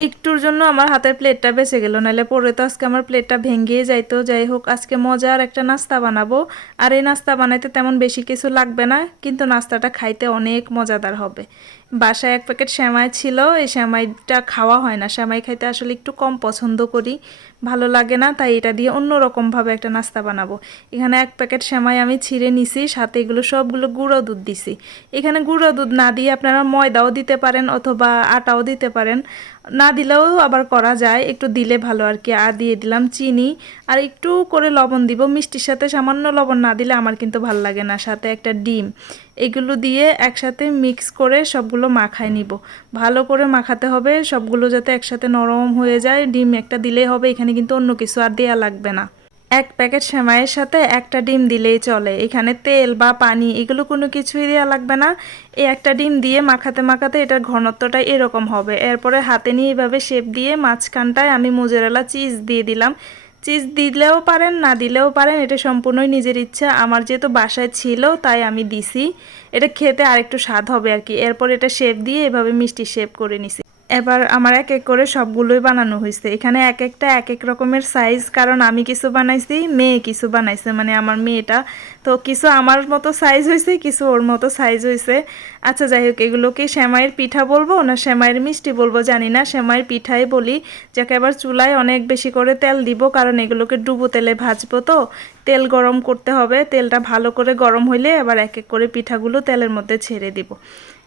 একটুর জন্য আমার হাতের প্লেটটা বেঁচে গেল নাহলে পরে তো আজকে আমার প্লেটটা ভেঙ্গেই যাইতো। যাই হোক, আজকে মজার একটা নাস্তা বানাবো। আর এই নাস্তা বানাইতে তেমন বেশি কিছু লাগবে না, কিন্তু নাস্তাটা খাইতে অনেক মজাদার হবে। বাসায় এক প্যাকেট শ্যামাই ছিল, এই শ্যামাইটা খাওয়া হয় না। শ্যামাই খাইতে আসলে একটু কম পছন্দ করি, ভালো লাগে না, তাই এটা দিয়ে অন্যরকমভাবে একটা নাস্তা বানাবো। এখানে এক প্যাকেট শ্যামাই আমি ছিঁড়ে নিছি, সাথে এগুলো সবগুলো গুঁড়ো দুধ দিছি। এখানে গুঁড়ো দুধ না দিয়ে আপনারা ময়দাও দিতে পারেন অথবা আটাও দিতে পারেন। না দিলেও আবার করা যায়, একটু দিলে ভালো আর কি। আর দিয়ে দিলাম চিনি, আর একটু করে লবণ দিব। মিষ্টির সাথে সামান্য লবণ না দিলে আমার কিন্তু ভালো লাগে না। সাথে একটা ডিম, এগুলো দিয়ে একসাথে মিক্স করে সবগুলো মাখায় নিব। ভালো করে মাখাতে হবে, সবগুলো যাতে একসাথে নরম হয়ে যায়। ডিম একটা দিলেই হবে, এখানে কিন্তু অন্য কিছু আর দেওয়া লাগবে না। এক প্যাকেট সেমাইয়ের সাথে একটা ডিম দিলেই চলে। এখানে তেল বা পানি এগুলো কোনো কিছুই দেওয়া লাগবে না। এই একটা ডিম দিয়ে মাখাতে মাখাতে এটার ঘনত্বটা এরকম হবে। এরপরে হাতে নিয়ে এভাবে শেপ দিয়ে মাঝখানটায় আমি মোজারেলা চিজ দিয়ে দিলাম। চিজ দিলেও পারেন, না দিলেও পারেন, এটা সম্পূর্ণই নিজের ইচ্ছা। আমার যেহেতু বাসায় ছিল, তাই আমি দিছি। এটা খেতে আরেকটু স্বাদ হবে আর কি। এরপর এটা শেপ দিয়ে এভাবে মিষ্টি শেপ করে নিছি। এবার আমার এক এক করে সবগুলোই বানানো হয়েছে। এখানে এক একটা এক এক রকমের সাইজ কারণ আমি কিছু বানাইছি, মেয়ে কিছু বানাইছে মানে আমার মেয়েটা। তো কিছু আমার মতো সাইজ হয়েছে, কিছু ওর মতো সাইজ হয়েছে। আচ্ছা যাই হোক, এগুলোকে শ্যামাইয়ের পিঠা বলব না শ্যামাইয়ের মিষ্টি বলব জানি না। শ্যামাইয়ের পিঠাই বলি, যাকে আবার চুলায় অনেক বেশি করে তেল দিব, কারণ এগুলোকে ডুবো তেলে ভাজবো তো। তেল গরম করতে হবে, তেলটা ভালো করে গরম হইলে এবার এক এক করে পিঠাগুলো তেলের মধ্যে ছেড়ে দিব।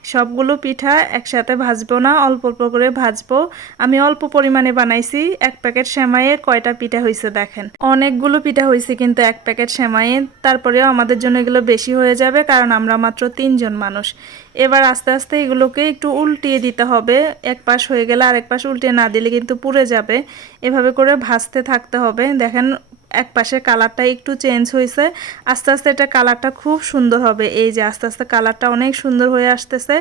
সবগুলো পিঠা একসাথে ভাজবো না, অল্প অল্প করে ভাজবো। আমি অল্প পরিমাণে বানাইছি, এক প্যাকেট সেমাইয়ে কয়টা পিঠা হয়েছে দেখেন। অনেকগুলো পিঠা হয়েছে কিন্তু এক প্যাকেট সেমাইয়ে, তারপরেও আমাদের জন্য এগুলো বেশি হয়ে যাবে কারণ আমরা মাত্র তিনজন মানুষ। এবার আস্তে আস্তে এগুলোকে একটু উল্টিয়ে দিতে হবে, এক পাশ হয়ে গেলে আরেক পাশ উল্টিয়ে না দিলে কিন্তু পুড়ে যাবে। এভাবে করে ভাজতে থাকতে হবে। দেখেন এক পাশে কালারটা একটু চেঞ্জ হয়েছে। আস্তে আস্তে এটা কালারটা খুব সুন্দর হবে। এই যে আস্তে আস্তে কালারটা অনেক সুন্দর হয়ে আসতেছে।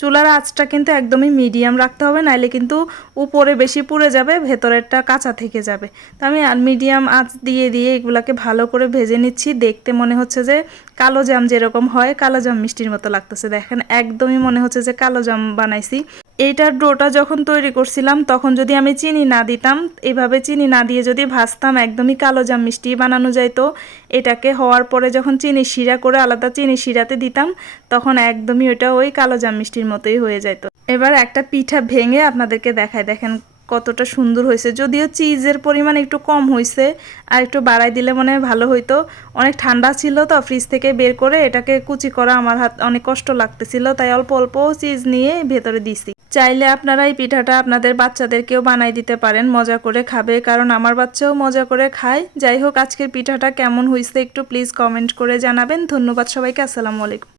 চুলার আঁচটা কিন্তু একদমই মিডিয়াম রাখতে হবে, নাইলে কিন্তু উপরে বেশি পুড়ে যাবে, ভেতরেরটা কাঁচা থেকে যাবে। তো আমি মিডিয়াম আঁচ দিয়ে দিয়ে এগুলাকে ভালো করে ভেজে নিচ্ছি। দেখতে মনে হচ্ছে যে কালো জাম যেরকম হয়, কালো জাম মিষ্টির মতো লাগতেছে। দেখেন, একদমই মনে হচ্ছে যে কালো জাম বানাইছি। এইটার ডোটা যখন তৈরি করছিলাম, তখন যদি আমি চিনি না দিতাম, এভাবে চিনি না দিয়ে যদি ভাজতাম, একদমই কালো জাম মিষ্টি বানানো যাইতো। এটাকে হওয়ার পরে যখন চিনি শিরা করে আলাদা চিনি শিরাতে দিতাম, তখন একদমই ওটা ওই কালো জাম মিষ্টির মতোই হয়ে যেত এবার একটা পিঠা ভেঙে আপনাদেরকে দেখায় দেখেন কতটা সুন্দর হয়েছে। যদিও চিজের পরিমাণ একটু কম হয়েছে, আর একটু বাড়াই দিলে মনে হয় ভালো হইতো। অনেক ঠান্ডা ছিল তো ফ্রিজ থেকে বের করে এটাকে কুচি করা আমার হাত অনেক কষ্ট লাগতেছিল, তাই অল্প অল্প চিজ নিয়ে ভেতরে দিছি। চাইলে আপনারা এই পিঠাটা আপনাদের বাচ্চাদেরকেও বানাই দিতে পারেন, মজা করে খাবে, কারণ আমার বাচ্চাও মজা করে খায়। যাই হোক, আজকের পিঠাটা কেমন হয়েছে একটু প্লিজ কমেন্ট করে জানাবেন। ধন্যবাদ সবাইকে, আসসালামু আলাইকুম।